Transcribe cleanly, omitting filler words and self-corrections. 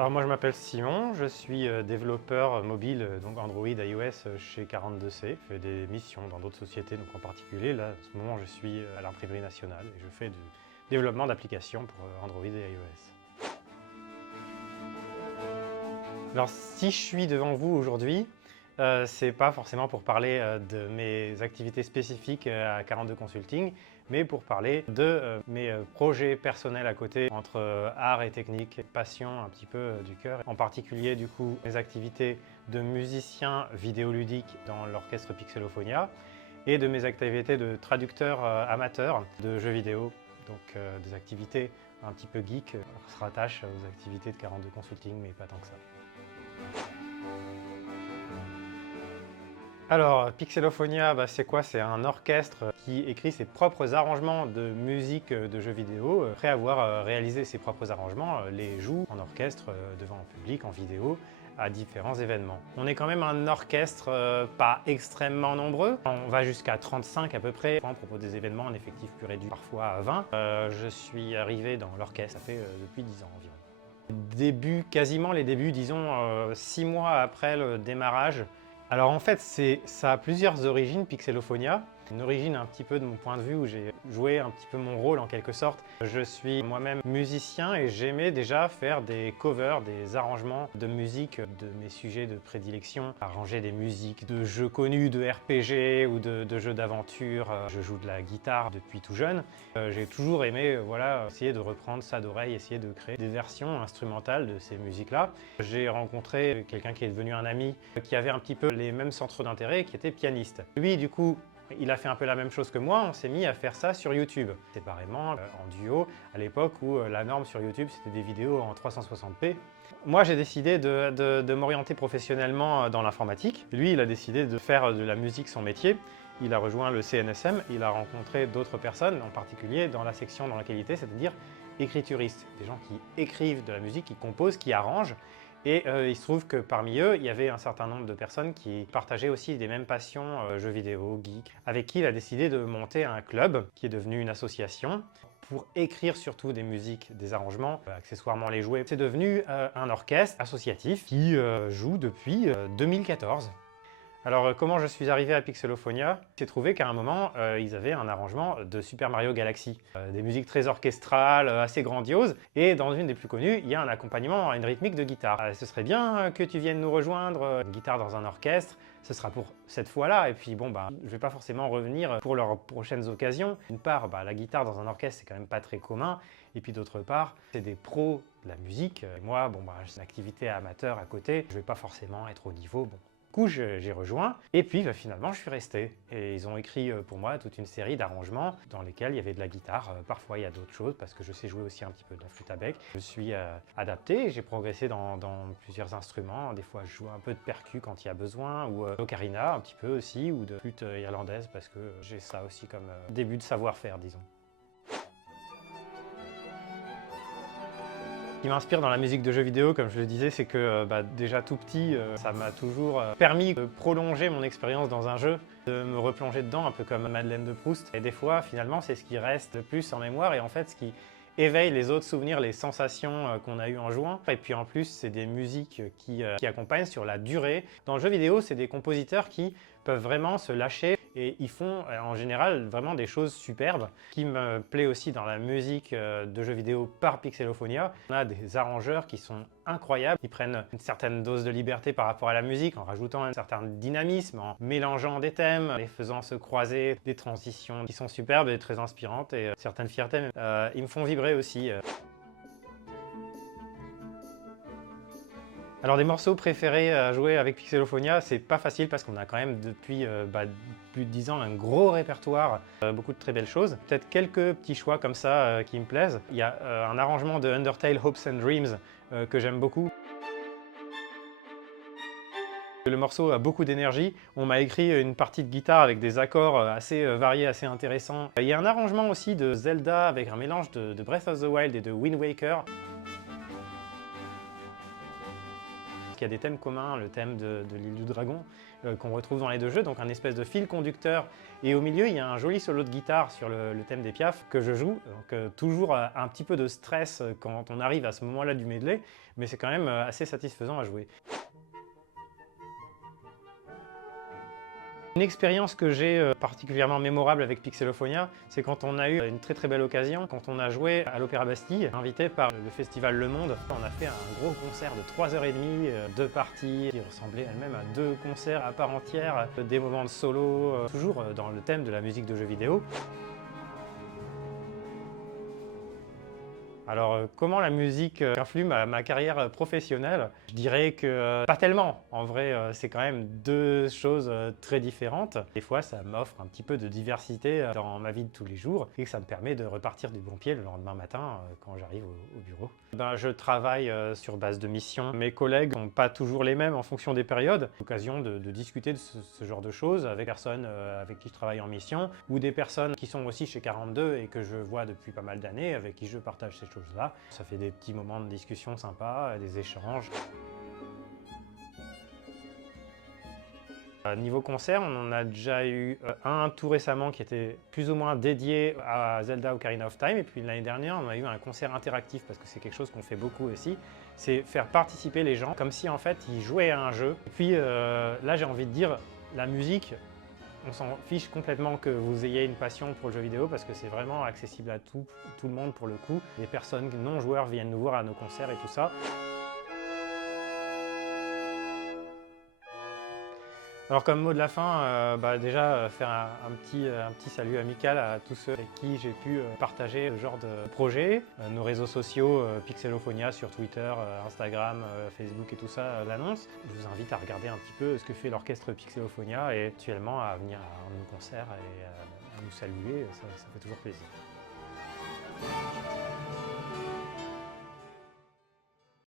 Alors moi je m'appelle Simon, je suis développeur mobile, donc Android, iOS chez 42C. Je fais des missions dans d'autres sociétés, donc en particulier là, en ce moment je suis à l'imprimerie nationale et je fais du développement d'applications pour Android et iOS. Alors si je suis devant vous aujourd'hui, c'est pas forcément pour parler de mes activités spécifiques à 42 Consulting, mais pour parler de mes projets personnels à côté, entre art et technique, passion un petit peu du cœur. En particulier du coup mes activités de musicien vidéoludique dans l'orchestre Pixelophonia et de mes activités de traducteur amateur de jeux vidéo. Donc des activités un petit peu geek, on se rattache aux activités de 42 Consulting, mais pas tant que ça. Alors, Pixelophonia, c'est quoi? C'est un orchestre qui écrit ses propres arrangements de musique de jeux vidéo. Après avoir réalisé ses propres arrangements, les joue en orchestre devant un public, en vidéo, à différents événements. On est quand même un orchestre pas extrêmement nombreux. On va jusqu'à 35 à peu près. On propose des événements en effectif plus réduit, parfois à 20. Je suis arrivé dans l'orchestre, ça fait depuis 10 ans environ. Quasiment les débuts, disons 6 mois après le démarrage. Alors en fait, ça a plusieurs origines, Pixelophonia. Une origine un petit peu de mon point de vue où j'ai joué un petit peu mon rôle en quelque sorte. Je suis moi-même musicien et j'aimais déjà faire des covers, des arrangements de musique de mes sujets de prédilection. Arranger des musiques de jeux connus, de RPG ou de jeux d'aventure. Je joue de la guitare depuis tout jeune. J'ai toujours aimé voilà, essayer de reprendre ça d'oreille, essayer de créer des versions instrumentales de ces musiques-là. J'ai rencontré quelqu'un qui est devenu un ami qui avait un petit peu les mêmes centres d'intérêt, qui était pianiste. Lui, du coup, il a fait un peu la même chose que moi, on s'est mis à faire ça sur YouTube, séparément, en duo, à l'époque où la norme sur YouTube, c'était des vidéos en 360p. Moi, j'ai décidé de m'orienter professionnellement dans l'informatique. Lui, il a décidé de faire de la musique son métier. Il a rejoint le CNSM, il a rencontré d'autres personnes, en particulier dans la section dans la qualité, c'est-à-dire écrituristes, des gens qui écrivent de la musique, qui composent, qui arrangent. Et il se trouve que parmi eux, il y avait un certain nombre de personnes qui partageaient aussi les mêmes passions, jeux vidéo, geek, avec qui il a décidé de monter un club qui est devenu une association pour écrire surtout des musiques, des arrangements, accessoirement les jouer. C'est devenu un orchestre associatif qui joue depuis 2014. Alors comment je suis arrivé à Pixelophonia? J'ai trouvé qu'à un moment, ils avaient un arrangement de Super Mario Galaxy. Des musiques très orchestrales, assez grandioses. Et dans une des plus connues, il y a un accompagnement à une rythmique de guitare. Ce serait bien que tu viennes nous rejoindre, une guitare dans un orchestre. Ce sera pour cette fois-là. Et puis bon, je ne vais pas forcément revenir pour leurs prochaines occasions. D'une part, la guitare dans un orchestre, c'est quand même pas très commun. Et puis d'autre part, c'est des pros de la musique. Et moi, j'ai une activité amateur à côté. Je ne vais pas forcément être au niveau. Du coup, j'ai rejoint et puis finalement, je suis resté. Et ils ont écrit pour moi toute une série d'arrangements dans lesquels il y avait de la guitare. Parfois, il y a d'autres choses parce que je sais jouer aussi un petit peu de la flûte à bec. Je suis adapté, j'ai progressé dans plusieurs instruments. Des fois, je joue un peu de percu quand il y a besoin ou l'ocarina un petit peu aussi ou de flûte irlandaise parce que j'ai ça aussi comme début de savoir-faire, disons. Ce qui m'inspire dans la musique de jeux vidéo, comme je le disais, c'est que déjà tout petit, ça m'a toujours permis de prolonger mon expérience dans un jeu, de me replonger dedans, un peu comme Madeleine de Proust. Et des fois, finalement, c'est ce qui reste le plus en mémoire et en fait, ce qui éveille les autres souvenirs, les sensations qu'on a eues en jouant. Et puis en plus, c'est des musiques qui accompagnent sur la durée. Dans le jeu vidéo, c'est des compositeurs qui peuvent vraiment se lâcher et ils font en général vraiment des choses superbes. Ce qui me plaît aussi dans la musique de jeux vidéo par Pixelophonia, on a des arrangeurs qui sont incroyables. Ils prennent une certaine dose de liberté par rapport à la musique en rajoutant un certain dynamisme, en mélangeant des thèmes, les faisant se croiser, des transitions qui sont superbes et très inspirantes et certaines fiertés. Ils me font vibrer aussi. Alors des morceaux préférés à jouer avec Pixelophonia, c'est pas facile parce qu'on a quand même depuis plus de 10 ans un gros répertoire, beaucoup de très belles choses. Peut-être quelques petits choix comme ça qui me plaisent. Il y a un arrangement de Undertale Hopes and Dreams que j'aime beaucoup. Le morceau a beaucoup d'énergie. On m'a écrit une partie de guitare avec des accords assez variés, assez intéressants. Il y a un arrangement aussi de Zelda avec un mélange de Breath of the Wild et de Wind Waker. qu'il y a des thèmes communs, le thème de l'île du dragon, qu'on retrouve dans les deux jeux, donc un espèce de fil conducteur. Et au milieu, il y a un joli solo de guitare sur le thème des Piaf que je joue. Donc toujours un petit peu de stress quand on arrive à ce moment-là du medley, mais c'est quand même assez satisfaisant à jouer. Une expérience que j'ai particulièrement mémorable avec Pixelophonia, c'est quand on a eu une très belle occasion, quand on a joué à l'Opéra Bastille, invité par le festival Le Monde. On a fait un gros concert de 3h30, 2 parties qui ressemblaient elles-mêmes à 2 concerts à part entière, des moments de solo, toujours dans le thème de la musique de jeux vidéo. Alors, comment la musique influe ma carrière professionnelle? Je dirais que pas tellement. En vrai, c'est quand même deux choses très différentes. Des fois, ça m'offre un petit peu de diversité dans ma vie de tous les jours et que ça me permet de repartir du bon pied le lendemain matin quand j'arrive au bureau. Je travaille sur base de mission. Mes collègues ne sont pas toujours les mêmes en fonction des périodes. L'occasion de discuter de ce genre de choses avec des personnes avec qui je travaille en mission ou des personnes qui sont aussi chez 42 et que je vois depuis pas mal d'années, avec qui je partage ces choses-là. Ça fait des petits moments de discussion sympas, des échanges. Niveau concert, on en a déjà eu un tout récemment qui était plus ou moins dédié à Zelda Ocarina of Time. Et puis l'année dernière, on a eu un concert interactif parce que c'est quelque chose qu'on fait beaucoup aussi. C'est faire participer les gens comme si en fait ils jouaient à un jeu. Et puis là, j'ai envie de dire, la musique, on s'en fiche complètement que vous ayez une passion pour le jeu vidéo parce que c'est vraiment accessible à tout le monde pour le coup. Les personnes non joueurs viennent nous voir à nos concerts et tout ça. Alors comme mot de la fin, déjà faire un petit salut amical à tous ceux avec qui j'ai pu partager ce genre de projet. Nos réseaux sociaux, Pixelophonia sur Twitter, Instagram, Facebook et tout ça l'annonce. Je vous invite à regarder un petit peu ce que fait l'orchestre Pixelophonia et actuellement à venir à nos concerts et à nous saluer, ça fait toujours plaisir.